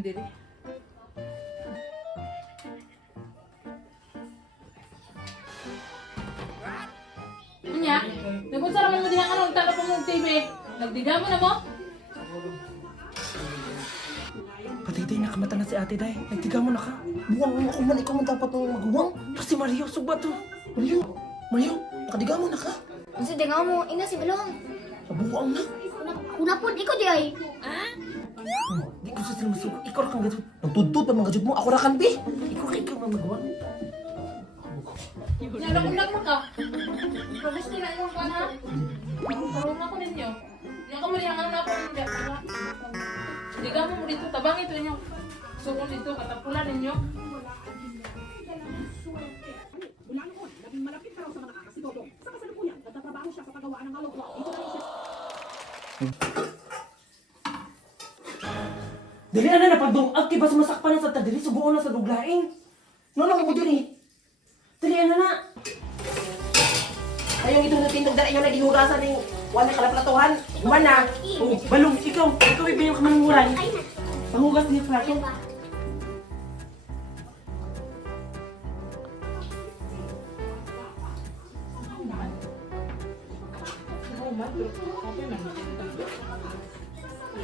namin diri. Nya, nabot sa raman mo dihang ano, tala pa mong TV. Nagdiga mo na mo? Patay, nakamata na si ate, day. Nagtiga mo na ka. Buwang mo ako man, ikaw man dapat nung maguwang. Pero si Mario, sugba to. Mario, nakadiga mo na ka. Ang sa nga mo, ina si Balong. Buwang na. Una po, ikaw di ay. Di ko sa sila masugo. Ikaw ra kang gadyo. Nagtudtod pa mga gadyo mo. Ako ra kan, be. Ikaw man magawa. Nalakon-lak mo ka. Promise nila yung kan ha? Karong ako ninyo. Yung kamuli ang ano na ako ninyo. Diga mo dito, tabang ito ninyo. Sukon dito, katapulan ninyo. Dili na napadungag kay bas masakpan na sa tadili subuon na sa duglain. No mo diri. Dili na. Ayong itong natindog dara yung nagihugasan ning wala kalaplatuhan. Mana? Oh, balong ikaw ibigay ka manunguran. Panghugas ni plato.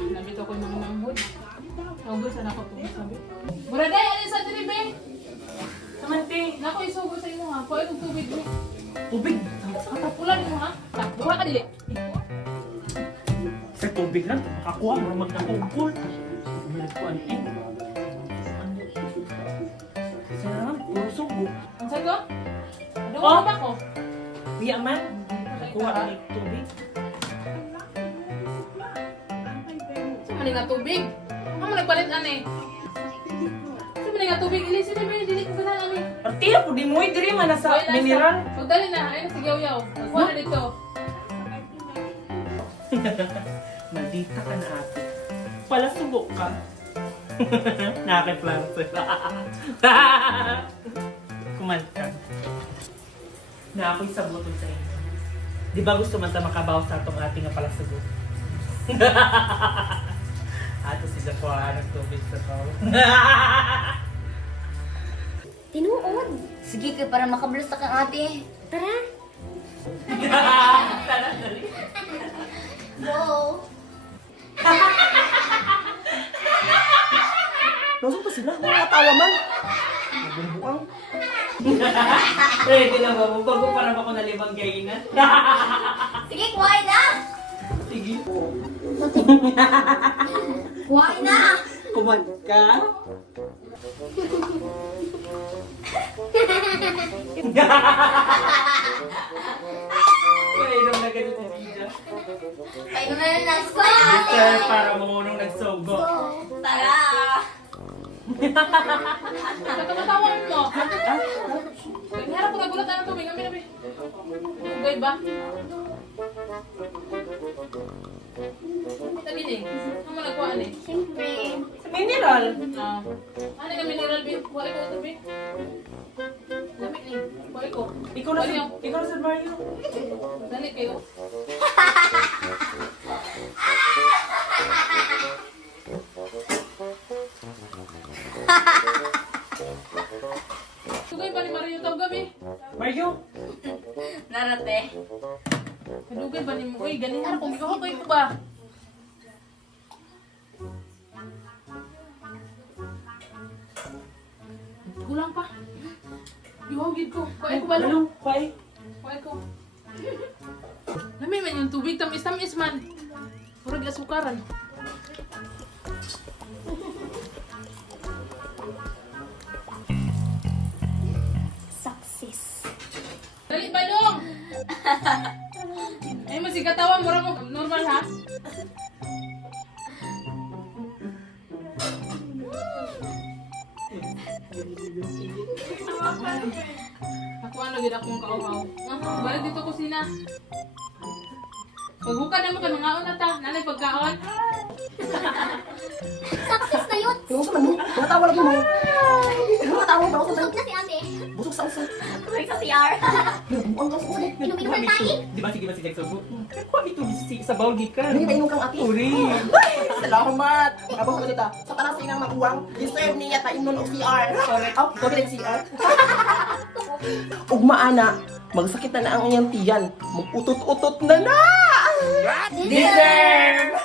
Nabito ko yung mga manghod. Manghod, sana ako sabi. Buraday, alin sa diri, be? Samanti, nako isugo sa imo ha. Kuha itong tubig mo. Tubig. Katapulan mo ha. Buha ka dili. Sa tubig lang makakuha mo magnakumpul. Umilit ko an in. Sarap, puro sugo. Ang sago? Duwa ba ko? Biya man. Kuha ang tubig. Sa mali nga tubig. Ang nagpalit ani. Sa mali nga tubig. Ili, sila ba dili ko ganan ani. Artila po di mo diri man sa mineral. Pagdali na, ayun si Yaw-Yaw. Magkuha na dito. Maldita ka na ate. Pala subo ka. Nakakiplan sila. Kumanta. Na ako'y sabuton sa inyo. Di ba gusto man ta makabaw sa atong ating nga pala subo? Ato sila po ng tubig sa tao. Tinuod. Sige kay para makablos kang ate. Tara. Tara, dali. Go. Nasaan to sila? Mga tawa man. Nagbubuang. Ready na ba mo? Bago para ba ko nalimang gainan? Sige, kuhain na. Sige. Kuhain na. Kumanta ka? Kaya nung naganito dito. Ay, naman na nag-squat ate. Sir, para mamunong nagsogo. Tara. Katatawan mo. Nagharap ko nagulat ang tubig. Amin, amin. Ugay ba? Sabi ni, ano mo nagkuha ni? Siyempre. Sa mineral. Ano ka mineral bin? Kuha ko tabi. Lamig ni. Kuha ko. Ikaw na sa Mario. Dali kayo. Sugay pa ni Mario tawag gabi. Mario? Narate. Kadugay ba ni mo? Uy, ganin na kung ikaw ko ba? Kulang pa. Iwagid ko. Kuhay ko ba lang? Balong, pae. Kuhay ko. Lami man yung tubig. Tamis man. Murag asukaran. Success. Dali ba dong? Ay mo si katawa. Mura mo normal ha? Ako ano gid akong kauhaw. Balik dito kusina. Paghukad na mo ka mga una ta. Nanay pagkaon. Success na yun. Yung sa man, mga tawa lang mo. Mga tawa, tawa sa Busog na si ate. Busog sa usa. May sa CR. Buang ka sa usa. Inom minum tayo. Di ba sige ba si Jack Sobo? Kuha ito sa bawgi ka. Hindi mainom kang ate. Uri. Salamat. Abang ko kita. Sa tanas inang maguwang, deserve niya ta imnon og CR. Correct. Oh, gabi CR. Ugma ana, magsakit na ang iyang tiyan. Mag-utot-utot na na! Deserve!